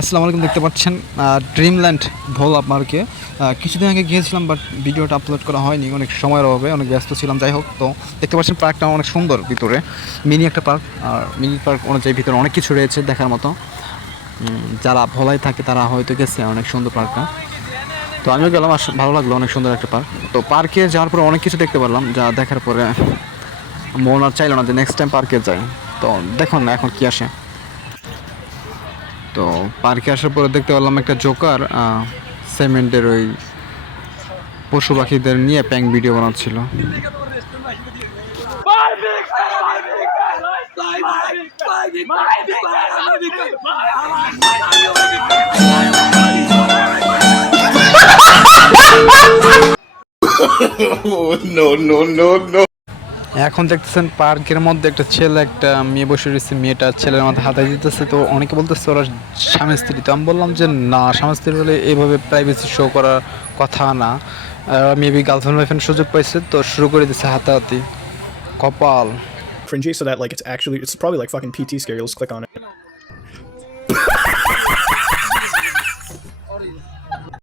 আসসালামু আলাইকুম, দেখতে পাচ্ছেন ড্রিমল্যান্ড ভোলা পার্কে কিছুদিন আগে গিয়েছিলাম, বাট ভিডিওটা আপলোড করা হয়নি, অনেক সময়ের অভাবে অনেক ব্যস্ত ছিলাম। যাই হোক, তো দেখতে পাচ্ছেন পার্কটা অনেক সুন্দর, ভিতরে মিনি একটা পার্ক। আর মিনি পার্ক অনুযায়ী ভিতরে অনেক কিছু রয়েছে দেখার মতো। যারা ভোলায় থাকে তারা হয়তো গেছে, অনেক সুন্দর পার্কটা। তো আমিও গেলাম, ভালো লাগলো, অনেক সুন্দর একটা পার্ক। তো পার্কে যাওয়ার পরে অনেক কিছু দেখতে পারলাম, যা দেখার পরে মন আর চাইলো না যে নেক্সট টাইম পার্কে যাই। তো দেখুন না এখন কি আসে। তো পার্কে আসার পরে দেখতে পেলাম একটা জোকার সিমেন্টের ওই পশু পাখিদের নিয়ে প্যাং ভিডিও বানাচ্ছিল। এখন দেখতেছেন পার্কের মধ্যে একটা ছেলে একটা মেয়ে বসে রয়েছে, মেয়েটা ছেলের মাথায় হাতাই দিতেছে। তো অনেকে বলতেছে ওরা স্বামী স্ত্রী। তো আমি বললাম যে না, স্বামী স্ত্রী হলে এইভাবে প্রাইভেসি শো করার কথা না। মেবি গার্লফ্রেন্ড ওয়াইফ্রেন্ড সুযোগ পাইছে, তো শুরু করে দিচ্ছে হাতাহাতি। কপাল cringy, so that like it's probably like fucking PT scary. Let's click on it.